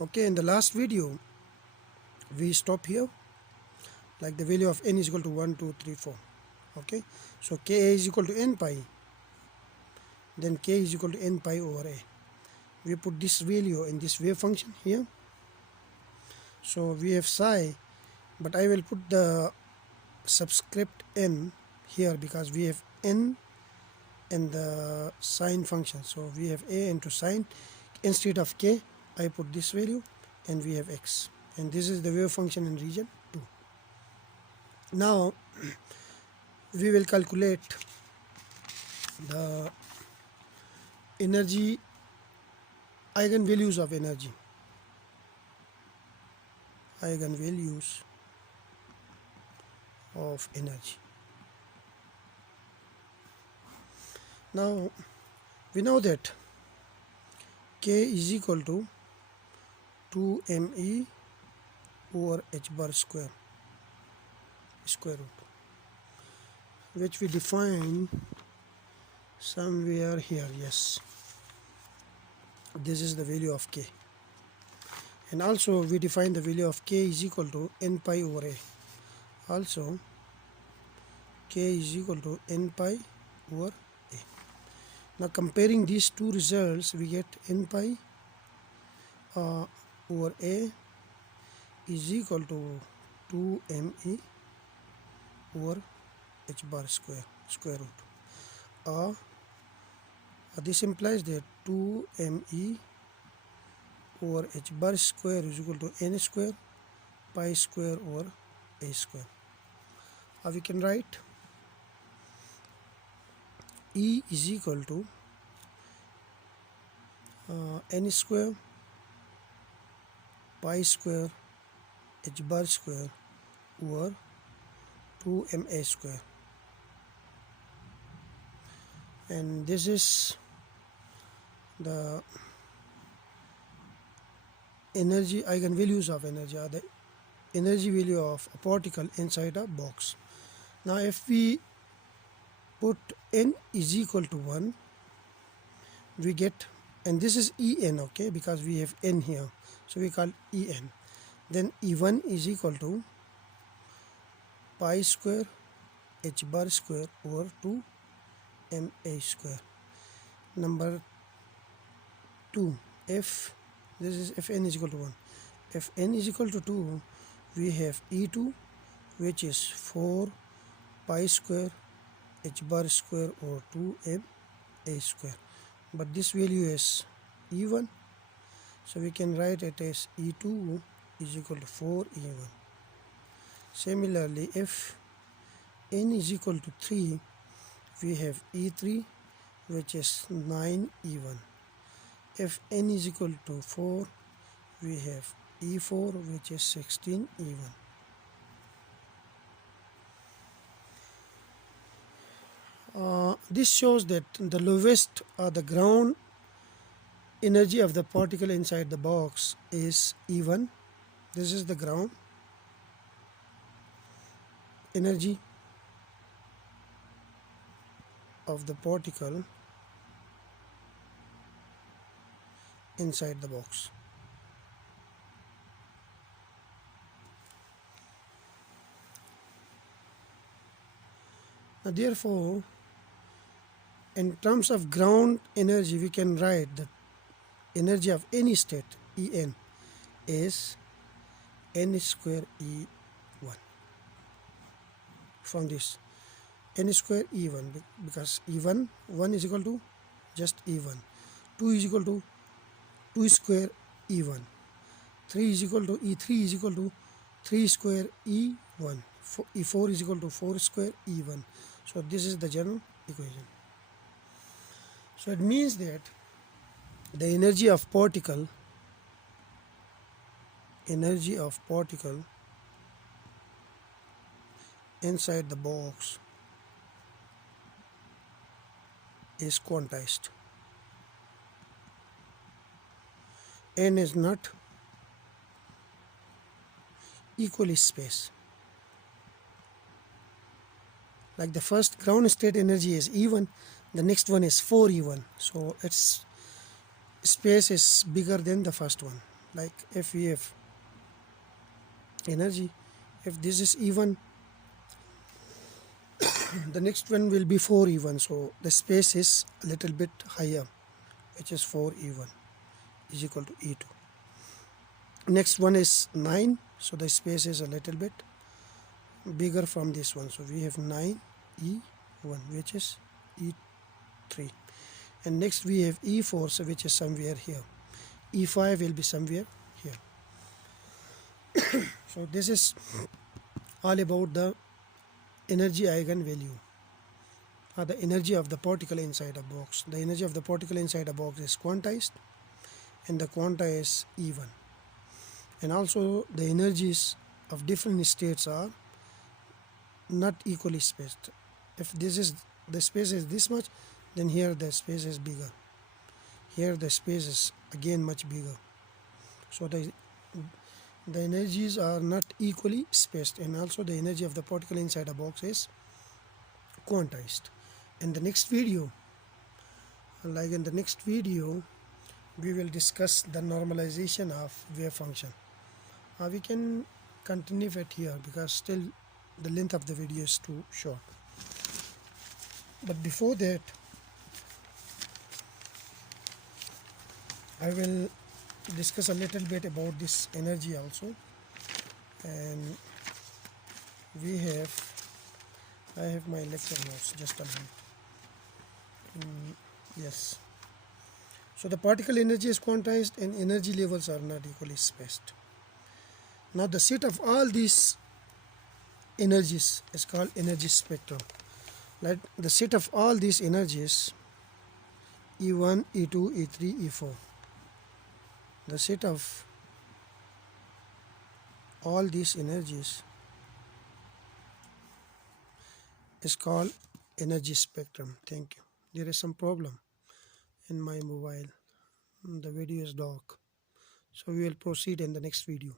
Okay, in the last video we stop here, like the value of n is equal to 1, 2, 3, 4. Okay, so Ka is equal to n pi, then K is equal to n pi over A. We put this value in this wave function here. So we have psi, but I will put the subscript n here because we have n in the sine function. So we have A into sine. Instead of K, I put this value and we have x. And this is the wave function in region 2. Now we will calculate the energy, eigenvalues of energy. Eigenvalues of energy. Now we know that K is equal to 2me over h bar square root, which we define somewhere here. Yes, this is the value of K. And also we define the value of K is equal to n pi over A. Also K is equal to n pi over A. Now comparing these two results, we get n pi over A is equal to 2me over h bar square root. This implies that 2me over h bar square is equal to n square pi square over a square. We can write E is equal to n square pi square h bar square over 2ma square, and this is the energy, eigenvalues of energy, are the energy value of a particle inside a box. Now if we put n is equal to 1, we get, and this is En, okay, because we have n here, so we call En. Then E1 is equal to pi square h bar square over 2ma square. Number 2, if this is if n is equal to 1, if n is equal to 2, we have E2, which is 4 pi square h bar square over 2ma square, but this value is E1, so we can write it as E2 is equal to 4E1. Similarly, if n is equal to 3, we have E3, which is 9E1. If n is equal to 4, we have E4, which is 16E1. This shows that the lowest or the ground energy of the particle inside the box is E1. This is the ground energy of the particle inside the box. Now therefore, in terms of ground energy, we can write the energy of any state, En, is n square E1. From this, n square E1, because E1, 1 is equal to just E1, 2 is equal to 2 square E1, 3 is equal to E3 is equal to 3 square E1, E4 is equal to 4 square E1. So this is the general equation. So it means that the energy of particle inside the box is quantized and is not equally spaced. Like the first ground state energy is E1, the next one is 4E1, so its space is bigger than the first one. Like if we have energy, if this is even, the next one will be 4 even, so the space is a little bit higher, which is 4 even is equal to E2. Next one is 9, so the space is a little bit bigger from this one, so we have 9 E1, which is E3. And next we have E4, so which is somewhere here. E5 will be somewhere here. So this is all about the energy eigenvalue, or the energy of the particle inside a box. The energy of the particle inside a box is quantized, and the quanta is E1. And also the energies of different states are not equally spaced. If this is, the space is this much, then here the space is bigger. Here the space is again much bigger. So the energies are not equally spaced, and also the energy of the particle inside a box is quantized. In the next video, we will discuss the normalization of wave function. We can continue it here because still the length of the video is too short. But before that, I will discuss a little bit about this energy also. And I have my lecture notes, just a minute. Yes. So the particle energy is quantized and energy levels are not equally spaced. Now the set of all these energies is called energy spectrum. Like the set of all these energies, E1, E2, E3, E4. The set of all these energies is called energy spectrum. Thank you. There is some problem in my mobile. The video is dark. So we will proceed in the next video.